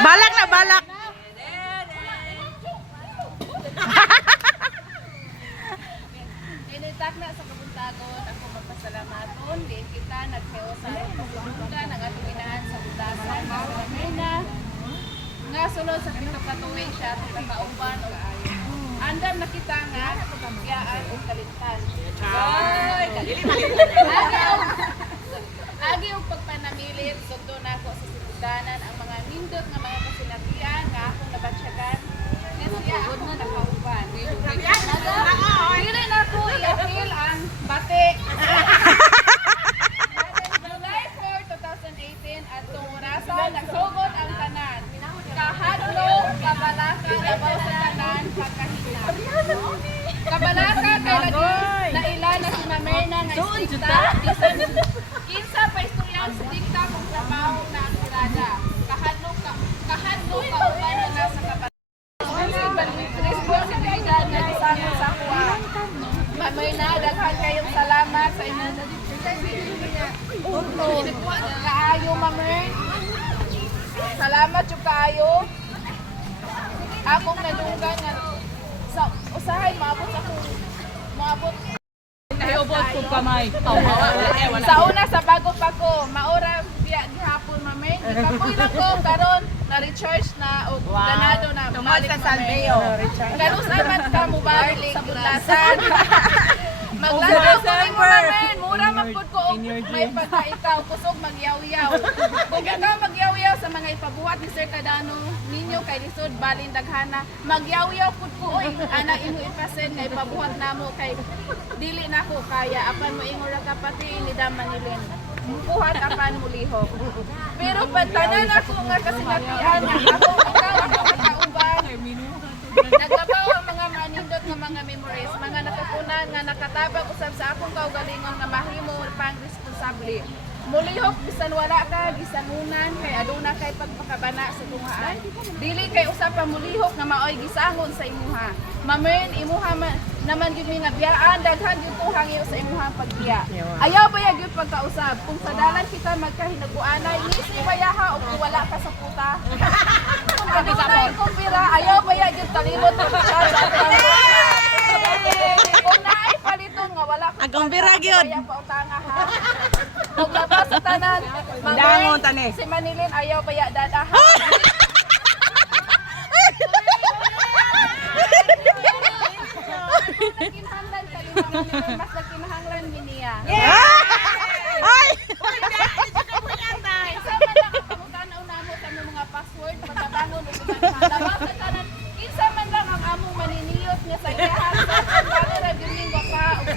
Balak na balak. Initak na sa kabuntagon, ako magpasalamaton, din kita nagkeo sa pagbubuga ng atong inahan sa butasan, sa Lamena. Nga sunod sa pinakatuwing siya, pinakauban o andam na kita nga, kayaan o kalintan. Ay, Agi og pagpanamilit, sundo na ako sa sinudanan ang mga nindot nga mga kasinatian nga akong nabatsyagan. Nga siya ako nakauban. Dili na ko i-appeal ang bate. July 4, 2018 at itong orasan, nagsugod ang tanan. Kahadlo, kabalaka, labaw sa tanan, pagkahina. Kabalaka, kay lagi naila na si Mamerna nga istikta. Kinsa pa istoryan sa dikta kung trabaho na ang tirada. Kahadlo, kauban na nasa kabalaka. Responsibilidad na isama sa kuha. Mamerna, daghan kayong salamat sa inyong kaayo, Mamer. Salamat yung kaayo. Akong nadunggan nga sa usahay, maabot Nahubot ko kamay. sa una sa bago pa ko, maura biya gihapon, Mamer. Ikapoy lang ko karon na recharge na o ganado na balik sa Salveo. Karon sa man ka mo balik sa budlasan. Maglaro ko rin mo, Mamer. Mura magpud ko og may pagka ikaw kusog magyaw-yaw. Kung ikaw magyaw-yaw sa mga ipabuhat ni Sir Cadano, ninyo kay lisod balin daghana, magyaw-yaw pud ko oy. Ana imo ipasen kay pabuhat namo kay dili na ko kaya apan mo ingon ra kapati ni Damanilin. Buhat apan mo lihok. Pero pagtanan ako nga kasinatian ako ikaw ang kauban. Naglabaw ang mga manindot nga mga memories, mga nakapunan nga nakatabag usab sa akong kaugalingon nga mahimo pang responsable. Mulihok bisan wala ka gisanunan kay aduna kay pagpakabana sa tungaan. Dili kay usab pa mulihok nga maoy gisangon sa imuha. Mamen imuha naman gyud mi nga biyaan daghan gyud ko hangyo sa imuha pagbiya. Ayaw ba ya gyud pagkausab kung sa dalan kita magkahinaguanay nisi bayaha o kung wala ka sa puta. Kung adunay kung pira ayaw ba ya gyud kalimot ang kung naay paliton nga wala ka. Agong bira gyud. Pautanga ha. Kung labas sa tanan, Dangon tani. Si Manilin ayaw ba ya dadaha. Kinahanglan kalimang mas kinahanglan niya. Ay! Kinsa man lang ang pangutanaw namo sa mga password pagkabangon ug labas sa tanan. Kinsa man lang ang among maniniyot nga sa iyahan sa para gyud pa ug